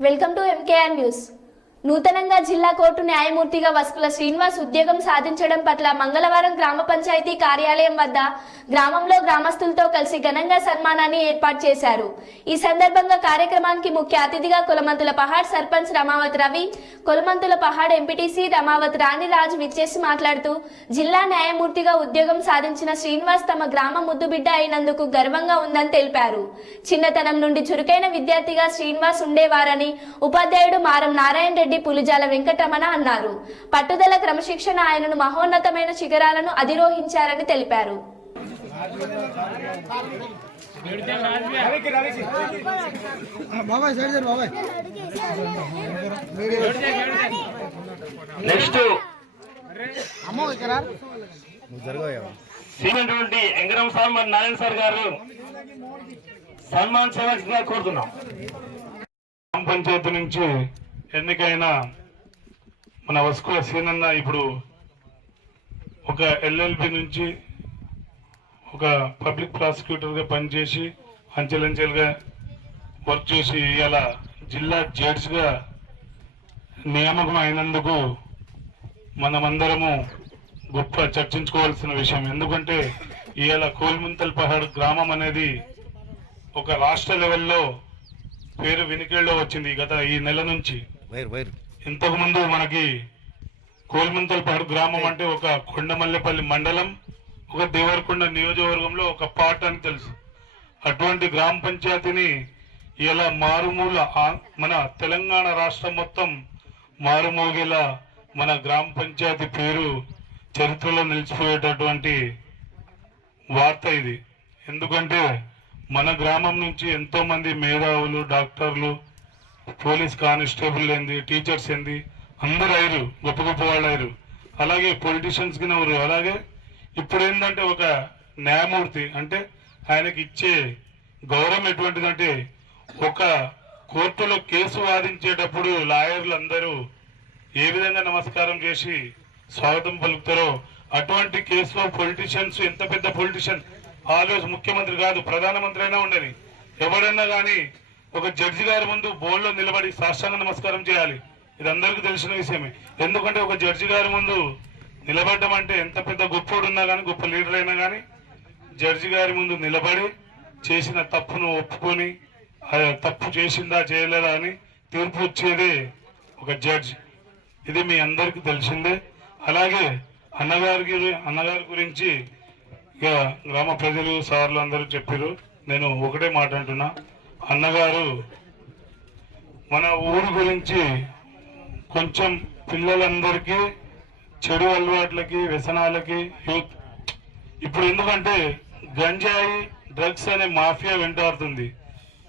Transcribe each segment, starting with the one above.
Welcome to MKR news నూతనంగా జిల్లా court న్యాయమూర్తిగా వసుకుల శ్రీనివాస్ ఉద్యోగం సాధించడం పట్ల మంగళవారం గ్రామ పంచాయతీ కార్యాలయం వద్ద గ్రామంలో గ్రామస్తులతో కలిసి ఘనంగా సన్మానాన్ని ఏర్పాటు చేశారు. ఈ సందర్భంగా కార్యక్రమానికి ముఖ్య అతిథిగా కులమంతుల పహాడ్ సర్పంచ్ రమావత్ రవి కులమంతుల పహాడ్ ఎంపీటీసీ రమావత్ రాణిరాజ్ విచ్చేసి మాట్లాడుతూ జిల్లా న్యాయమూర్తిగా ఉద్యోగం సాధించిన శ్రీనివాస్ తమ గ్రామ ముద్దుబిడ్డ అయినందుకు గర్వంగా ఉందని తెలిపారు. చిన్నతనం నుండి చురుకైన విద్యార్థిగా శ్రీనివాస్ ఉండేవారని ఉపాధ్యాయుడు మారం నారాయణ రెడ్డి పులిజాల వెంకటరమణ అన్నారు. పట్టుదల క్రమశిక్షణ ఆయనను మహోన్నతమైన శిఖరాలను అధిరోహించారని తెలిపారు. నెక్స్ట్. నారాయణ సార్ గారు సన్మాన్ సేవక్గా కోరుతున్నాం. గ్రామ పంచాయతీ నుంచి ఎన్నికైన మన వస్కుల సీనన్న ఇప్పుడు ఒక ఎల్ఎల్బి నుంచి ఒక పబ్లిక్ ప్రాసిక్యూటర్గా పనిచేసి అంచెలంచెలుగా వర్క్ చేసి ఇలా జిల్లా జడ్జ్గా నియామకం అయినందుకు మనమందరము గొప్ప చర్చించుకోవాల్సిన విషయం. ఎందుకంటే ఇవాళ కోల్ముంతల్ పహాడ్ గ్రామం అనేది ఒక రాష్ట్ర లెవెల్లో పేరు వినికిడిలో వచ్చింది గత ఈ నెల నుంచి. ఇంతకు ముందు మనకి కోల్ముంతల్ పహాడ్ గ్రామం అంటే ఒక కొండమల్లెపల్లి మండలం ఒక దేవరకొండ నియోజకవర్గంలో ఒక పార్ట్ అని తెలుసు. అటువంటి గ్రామ పంచాయతీని ఇలా మారుమూల మన తెలంగాణ రాష్ట్రం మొత్తం మారుమోగేలా మన గ్రామ పంచాయతీ పేరు చరిత్రలో నిలిచిపోయేటటువంటి వార్త ఇది. ఎందుకంటే మన గ్రామం నుంచి ఎంతో మంది మేధావులు డాక్టర్లు పోలీస్ కానిస్టేబుల్ ఏంది టీచర్స్ ఏంది అందరు అయ్యారు గొప్ప గొప్ప వాళ్ళు అయ్యారు అలాగే పొలిటీషియన్స్ కింద ఎవరు? అలాగే ఇప్పుడు ఏంటంటే ఒక న్యాయమూర్తి అంటే ఆయనకి ఇచ్చే గౌరవం ఎటువంటిదంటే ఒక కోర్టులో కేసు వాదించేటప్పుడు లాయర్లు అందరూ ఏ విధంగా నమస్కారం చేసి స్వాగతం పలుకుతారో అటువంటి కేసులో పొలిటీషియన్స్ ఎంత పెద్ద పొలిటీషియన్ ఆలోచన ముఖ్యమంత్రి కాదు ప్రధానమంత్రి అయినా ఉండని ఎవరైనా కానీ ఒక జడ్జి గారి ముందు బోర్డులో నిలబడి సాష్టాంగ నమస్కారం చేయాలి. ఇది అందరికీ తెలిసిన విషయమే. ఎందుకంటే ఒక జడ్జి గారి ముందు నిలబడడం అంటే ఎంత పెద్ద గొప్పోడు ఉన్నా కానీ గొప్ప లీడర్ అయినా కానీ జడ్జి గారి ముందు నిలబడి చేసిన తప్పును ఒప్పుకొని తప్పు చేసిందా చేయలేదా అని తీర్పు వచ్చేదే ఒక జడ్జ్. ఇది మీ అందరికీ తెలిసిందే. అలాగే అన్నగారి అన్నగారి గురించి ఇక గ్రామ ప్రజలు సార్లు అందరూ చెప్పారు నేను ఒకటే మాట అంటున్నా. అన్నగారు మన ఊరు గురించి కొంచెం పిల్లలందరికీ చెడు అలవాట్లకి వ్యసనాలకి యూత్. ఇప్పుడు ఎందుకంటే గంజాయి డ్రగ్స్ అనే మాఫియా వెంటాడుతుంది.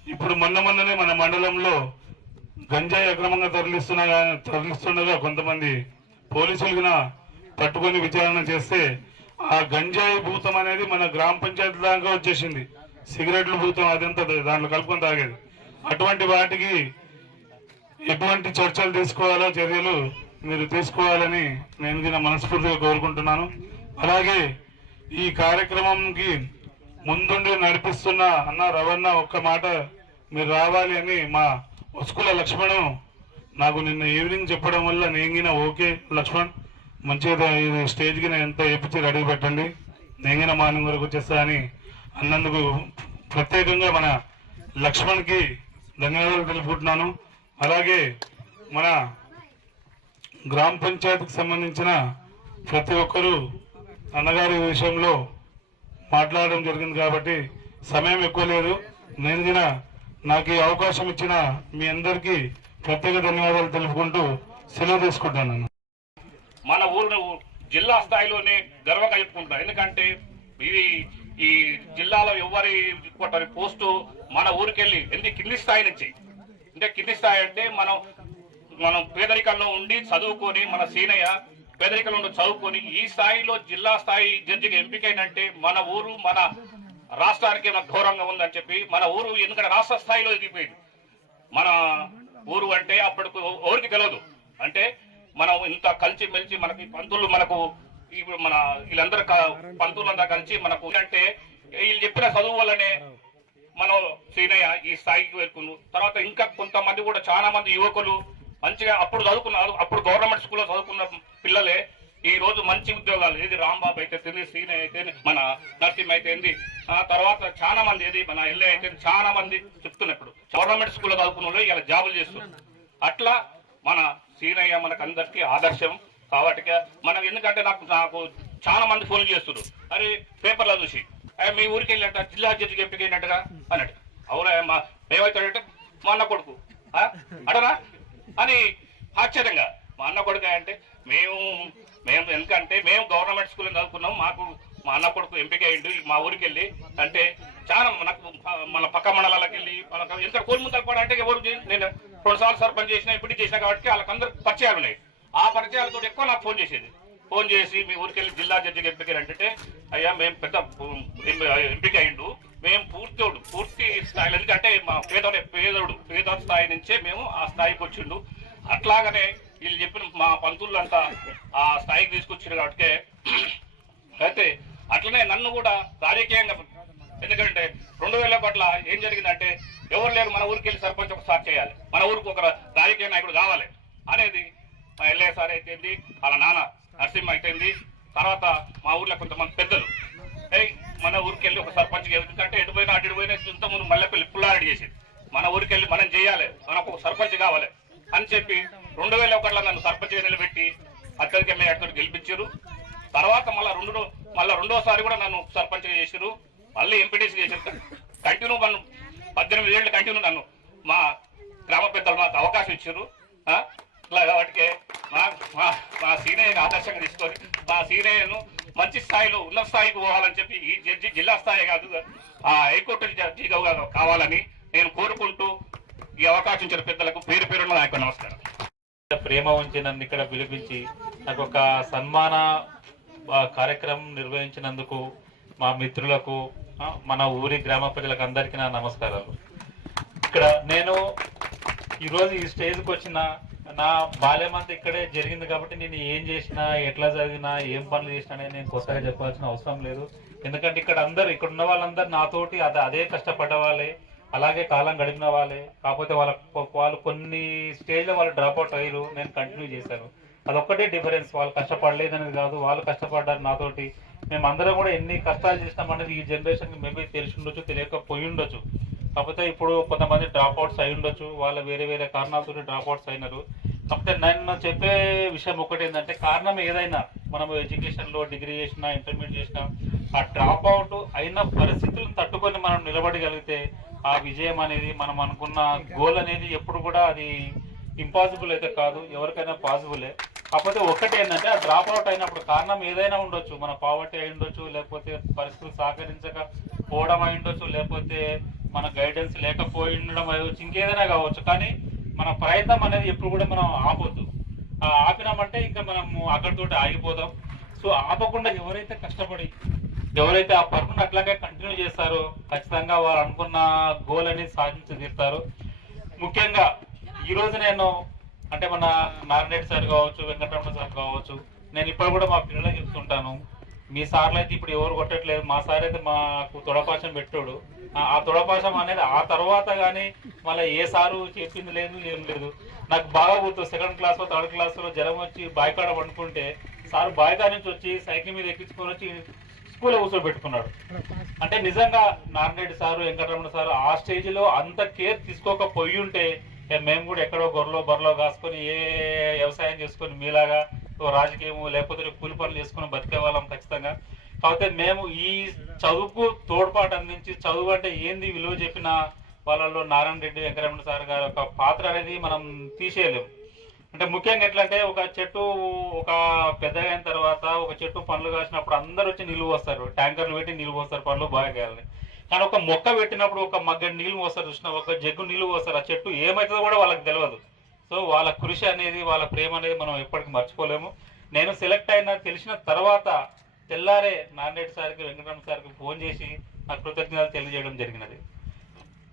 ఇప్పుడు మొన్న మొన్ననే మన మండలంలో గంజాయి అక్రమంగా తరలిస్తున్నా తరలిస్తుండగా కొంతమంది పోలీసులు పట్టుకొని విచారణ చేస్తే ఆ గంజాయి భూతం అనేది మన గ్రామ పంచాయతీ దాకా వచ్చేసింది. సిగరెట్లు భూతం అదంతా దాంట్లో కలుపుకొని తాగేది. అటువంటి వాటికి ఎటువంటి చర్చలు తీసుకోవాలో చర్యలు మీరు తీసుకోవాలని నేను దీని మనస్ఫూర్తిగా కోరుకుంటున్నాను. అలాగే ఈ కార్యక్రమంకి ముందుండి నడిపిస్తున్న అన్న రవణ ఒక్క మాట మీరు రావాలి అని మా ఉస్కుల లక్ష్మణ్ నాకు నిన్న ఈవినింగ్ చెప్పడం వల్ల నేను ఓకే లక్ష్మణ్. మంచిగా ఇది స్టేజ్కి నేను ఎంత ఏపించి రెడీ పెట్టండి నేను మార్నింగ్ వరకు వచ్చేస్తా అని అన్నందుకు ప్రత్యేకంగా మన లక్ష్మణ్కి ధన్యవాదాలు తెలుపుకుంటున్నాను. అలాగే మన గ్రామ పంచాయతీకి సంబంధించిన ప్రతి ఒక్కరూ అన్నగారి విషయంలో మాట్లాడడం జరిగింది కాబట్టి సమయం ఎక్కువ లేదు. నేను నాకు ఈ అవకాశం ఇచ్చిన మీ అందరికీ ప్రత్యేక ధన్యవాదాలు తెలుపుకుంటూ సెలవు తీసుకుంటాను మన ఊరు జిల్లా స్థాయిలోనే గర్వంగా చెప్పుకుంటాం. ఎందుకంటే ఇది ఈ జిల్లాలో ఎవరి పోస్టు మన ఊరికెళ్ళి ఎందుకు కింది స్థాయి నుంచి? అంటే కింది స్థాయి అంటే మనం మనం పేదరికంలో ఉండి చదువుకొని మన సీనయ్య పేదరికంలో ఉండి చదువుకొని ఈ స్థాయిలో జిల్లా స్థాయి జడ్జికి ఎంపికైనంటే మన ఊరు మన రాష్ట్రానికి మన గౌరవంగా ఉందని చెప్పి మన ఊరు ఎందుకంటే రాష్ట్ర స్థాయిలో ఎదిగిపోయింది. మన ఊరు అంటే అప్పటికి ఎవరికి తెలియదు అంటే మనం ఇంత కలిసి మెలిసి మనకి పంతులు మనకు ఇప్పుడు మన వీళ్ళందరూ క- పంతులంతా కలిసి మనకు అంటే వీళ్ళు చెప్పిన చదువు వల్లనే మనం సీనయ్య ఈ స్థాయికి వెళ్తున్నాం తర్వాత ఇంకా కొంతమంది కూడా చాలా మంది యువకులు మంచిగా అప్పుడు చదువుకున్నారు. అప్పుడు గవర్నమెంట్ స్కూల్లో చదువుకున్న పిల్లలే ఈ రోజు మంచి ఉద్యోగాలు. ఏది రాంబాబు అయితే ఏంది సీనయ్య అయితే మన నరసింహ అయితే ఏంది ఆ తర్వాత చాలా మంది ఏది మన ఎల్ఏ అయితే చాలా మంది చెప్తున్నప్పుడు గవర్నమెంట్ స్కూల్లో చదువుకున్న వాళ్ళు ఇలా జాబులు చేస్తున్నారు. అట్లా మన సీనయ్య మనకు అందరికీ ఆదర్శం. కాబట్టి మనం ఎందుకంటే నాకు నాకు చాలా మంది ఫోన్ చేస్తున్నారు. అరే పేపర్లో చూసి. మీ ఊరికి వెళ్ళినట్ట జిల్లా జడ్జికి ఎంపిక అయినట్టుగా? అన్నట్టు అవునా మా ఏమవుతాడంటే మా అన్న కొడుకు. ఆ? అడనా అని ఆశ్చర్యంగా. మా అన్న కొడుకు అంటే మేము మేము ఎందుకంటే మేము గవర్నమెంట్ స్కూల్లో చదువుకున్నాం. మాకు మా అన్న కొడుకు ఎంపిక అయ్యిండు. మా ఊరికి వెళ్ళి అంటే చాలా మనకు మన పక్క మండలాలకు వెళ్ళి మనకు ఎంత కోల్ముంతలు కూడా అంటే ఎవరు నేను రెండు సార్లు సర్పంచ్ చేసిన ఇప్పుడు చేసిన కాబట్టి వాళ్ళకందరూ పరిచయాలు ఉన్నాయి. ఆ పరిచయాలతో ఎక్కువ నాకు ఫోన్ చేసేది. ఫోన్ చేసి మీ ఊరికి వెళ్ళి జిల్లా జడ్జికి ఎంపిక అంటే అయ్యా మేము పెద్ద ఎంపిక అయిండు మేము పూర్తోడు పూర్తి స్థాయిలో ఎందుకంటే మా పేదోడు పేదోడు పేద స్థాయి నుంచే మేము ఆ స్థాయికి వచ్చిండు. అట్లాగనే వీళ్ళు చెప్పిన మా పంతులంతా ఆ స్థాయికి తీసుకొచ్చారు కాబట్టి అయితే అట్లనే నన్ను కూడా రాజకీయంగా ఎందుకంటే రెండు వేల పట్ల ఏం జరిగిందంటే ఎవరు లేరు మన ఊరికి వెళ్ళి సర్పంచ్ ఒకసారి చేయాలి. మన ఊరికి ఒక రాజకీయ నాయకుడు కావాలి అనేది మా ఎల్ఏ సార్ అయితేంది వాళ్ళ నాన్న నరసింహ అయితేంది తర్వాత మా ఊర్లో కొంతమంది పెద్దలు. మన ఊరికి వెళ్ళి ఒక సర్పంచ్ ఎందుకంటే ఎటు పోయినా అటు పోయినా ఇంతకుముందు మల్లెపల్లి పుల్లారెడ్డి చేసేది. మన ఊరికి వెళ్ళి మనం చేయాలి మనకు ఒక సర్పంచ్ కావాలి అని చెప్పి రెండు వేల ఒకటిలో నన్ను సర్పంచ్గా నిలబెట్టి అత్యధిక మేయర్తో గెలిపించారు. తర్వాత మళ్ళీ రెండు మళ్ళీ రెండోసారి కూడా నన్ను సర్పంచ్ చేశారు మళ్ళీ ఎంపీటీసీ చేశారు. కంటిన్యూ నన్ను పద్దెనిమిది ఏళ్ళు కంటిన్యూ నన్ను మా గ్రామ పెద్దలు మాకు అవకాశం ఇచ్చారు. ఆ? ఇట్లా కాబట్టి మా మా మా ఆదర్శంగా తీసుకొని మా సీనియర్ను మంచి స్థాయిలో ఉన్నత స్థాయికి పోవాలని చెప్పి ఈ జడ్జి జిల్లా స్థాయి కాదు ఆ హైకోర్టు జడ్జిగా కావాలని నేను కోరుకుంటూ ఈ అవకాశం ఇచ్చిన పెద్దలకు పేరు పేరున్న నాకు నమస్కారం ప్రేమ ఉంచి నన్ను ఇక్కడ పిలిపించి నాకు ఒక సన్మాన కార్యక్రమం నిర్వహించినందుకు మా మిత్రులకు మన ఊరి గ్రామ ప్రజలకు అందరికీ నా నమస్కారాలు ఇక్కడ నేను ఈరోజు ఈ స్టేజ్కి వచ్చిన నా బాల్యం అంతా ఇక్కడే జరిగింది కాబట్టి నేను ఏం చేసినా ఎట్లా చదివినా ఏం పనులు చేసినా అనేది నేను కొత్తగా చెప్పాల్సిన అవసరం లేదు. ఎందుకంటే ఇక్కడ అందరు ఇక్కడ ఉన్న వాళ్ళందరూ నాతోటి అదే అదే కష్టపడ్డ వాళ్ళే అలాగే కాలం గడిపిన వాళ్ళే. కాకపోతే వాళ్ళ వాళ్ళు కొన్ని స్టేజ్లో వాళ్ళు డ్రాప్ అవుట్ అయ్యారు నేను కంటిన్యూ చేశాను. అదొక్కటే డిఫరెన్స్. వాళ్ళు కష్టపడలేదనేది కాదు వాళ్ళు కష్టపడ్డారు నాతోటి. మేము అందరం కూడా ఎన్ని కష్టాలు చేసినాం అనేది ఈ జనరేషన్కి మేబీ తెలిసి ఉండొచ్చు తెలియకపోయి ఉండొచ్చు. కాకపోతే ఇప్పుడు కొంతమంది డ్రాప్ అవుట్స్ అయి ఉండొచ్చు వాళ్ళ వేరే వేరే కారణాలతో డ్రాప్ అవుట్స్ అయినారు. కాకపోతే నేను చెప్పే విషయం ఒకటి ఏంటంటే కారణం ఏదైనా మనం ఎడ్యుకేషన్లో డిగ్రీ చేసినా ఇంటర్మీడియట్ చేసినా ఆ డ్రాప్ అవుట్ అయిన పరిస్థితులను తట్టుకొని మనం నిలబడగలిగితే ఆ విజయం అనేది మనం అనుకున్న గోల్ అనేది ఎప్పుడు కూడా అది ఇంపాసిబుల్ అయితే కాదు ఎవరికైనా పాసిబులే కాకపోతే ఒకటి ఏంటంటే ఆ డ్రాప్ అవుట్ అయినప్పుడు కారణం ఏదైనా ఉండొచ్చు మన పావర్టీ అయి ఉండొచ్చు లేకపోతే పరిస్థితులు సహకరించక పోవడం అయి ఉండొచ్చు లేకపోతే మన గైడెన్స్ లేకపోయి ఉండడం అయ్యవచ్చు ఇంకేదైనా కావచ్చు కానీ మన ప్రయత్నం అనేది ఎప్పుడు కూడా మనం ఆపొద్దు. ఆ ఆపినామంటే ఇంకా మనము అక్కడితోటి ఆగిపోతాం సో ఆపకుండా ఎవరైతే కష్టపడి ఎవరైతే ఆ పరుగును అట్లాగే కంటిన్యూ చేస్తారో ఖచ్చితంగా వారు అనుకున్న గోల్ అనేది సాధించి తీరుతారు. ముఖ్యంగా ఈరోజు నేను అంటే మన నారాయణ సార్ కావచ్చు వెంకటరమణ సార్ కావచ్చు నేను ఇప్పుడు కూడా మా పిల్లలకి చెప్తుంటాను మీ సార్లు అయితే ఇప్పుడు ఎవరు కొట్టట్లేదు. మా సార్ అయితే మాకు తొడపాశం పెట్టాడు. ఆ- తొడపాషం తొడపాశం అనేది ఆ తర్వాత కానీ మళ్ళీ ఏ సారు చెప్పింది లేదు ఏం లేదు. నాకు బాగా గుర్తు సెకండ్ క్లాస్ థర్డ్ క్లాస్లో జ్వరం వచ్చి బాయికాడ వండుకుంటే సార్ బాయికాడ నుంచి వచ్చి సైకిల్ మీద ఎక్కించుకొని వచ్చి స్కూల్లో కూర్చోబెట్టుకున్నాడు. అంటే నిజంగా నారాయణ సారు వెంకటరమణ సారు ఆ స్టేజ్లో అంత కేర్ తీసుకోకపోయి ఉంటే మేము కూడా ఎక్కడో గొర్రెలో బర్రెలో కాసుకొని ఏ వ్యవసాయం చేసుకొని మీలాగా రాజకీయము లేకపోతే కూలి పనులు చేసుకొని బతికే వాళ్ళం ఖచ్చితంగా. కాకపోతే మేము ఈ చదువుకు తోడ్పాటు అందించి చదువు అంటే ఏంది విలువ చెప్పిన వాళ్ళలో నారాయణ రెడ్డి వెంకరమణ సార్ గారి ఒక పాత్ర అనేది మనం తీసేయలేము. అంటే ముఖ్యంగా ఎట్లంటే ఒక చెట్టు ఒక పెద్దగా అయిన తర్వాత ఒక చెట్టు పండ్లు కాసినప్పుడు అందరు వచ్చి నిలువ వస్తారు ట్యాంకర్లు పెట్టి నిలువ వస్తారు పండ్లు బాగా కాయాలని కానీ ఒక మొక్క పెట్టినప్పుడు ఒక మగ్గ నీళ్ళు పోస్తారు చూసిన ఒక జగ్గు నీళ్ళు పోస్తారు. ఆ చెట్టు ఏమవుతుందో కూడా వాళ్ళకి తెలియదు. సో వాళ్ళ కృషి అనేది వాళ్ళ ప్రేమ అనేది మనం ఎప్పటికీ మర్చిపోలేము. నేను సెలెక్ట్ అయిన తెలిసిన తర్వాత తెల్లారే నాన్నేటి సార్కి వెంకటరమణ సార్కి ఫోన్ చేసి నా కృతజ్ఞతలు తెలియజేయడం జరిగినది.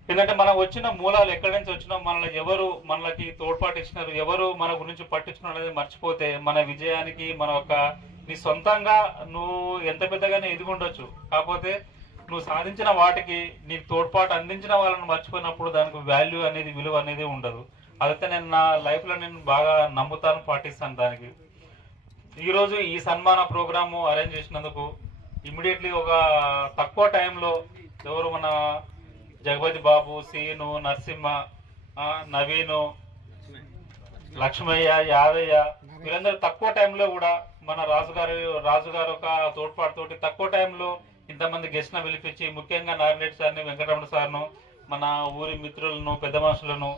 ఎందుకంటే మనం వచ్చిన మూలాలు ఎక్కడి నుంచి వచ్చినా మనల్ని ఎవరు మనకి తోడ్పాటు ఇచ్చినారు ఎవరు మన గురించి పట్టించుకున్నారు అనేది మర్చిపోతే మన విజయానికి మన యొక్క నీ సొంతంగా నువ్వు ఎంత పెద్దగానే ఎదుగుండొచ్చు కాకపోతే నువ్వు సాధించిన వాటికి నీకు తోడ్పాటు అందించిన వాళ్ళని మర్చిపోయినప్పుడు దానికి వాల్యూ అనేది విలువ అనేది ఉండదు. అదైతే నేను నా లైఫ్లో నేను బాగా నమ్ముతాను పాటిస్తాను దానికి. ఈరోజు ఈ సన్మాన ప్రోగ్రాము అరేంజ్ చేసినందుకు ఇమ్మీడియట్లీ ఒక తక్కువ టైంలో ఎవరు మన జగపతి బాబు సీను నరసింహ నవీను లక్ష్మయ్య యాదయ్య వీరందరూ తక్కువ టైంలో కూడా మన రాజుగారు రాజుగారు ఒక తోడ్పాటుతోటి తక్కువ టైంలో ఇంతమంది గెస్ట్ను పిలిపించి ముఖ్యంగా నారాయణ సార్ని వెంకటరమణ సార్ను మన ఊరి మిత్రులను పెద్ద మనుషులను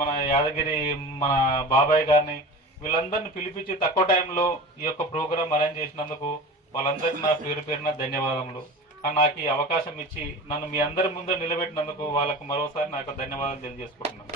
మన యాదగిరి మన బాబాయ్ గారిని వీళ్ళందరిని పిలిపించి తక్కువ టైంలో ఈ యొక్క ప్రోగ్రాం అరేంజ్ చేసినందుకు వాళ్ళందరికీ నా పేరు పేరున ధన్యవాదములు. నాకు ఈ అవకాశం ఇచ్చి నన్ను మీ అందరి ముందు నిలబెట్టినందుకు వాళ్ళకు మరోసారి నాకు ధన్యవాదాలు తెలియజేసుకుంటున్నాను.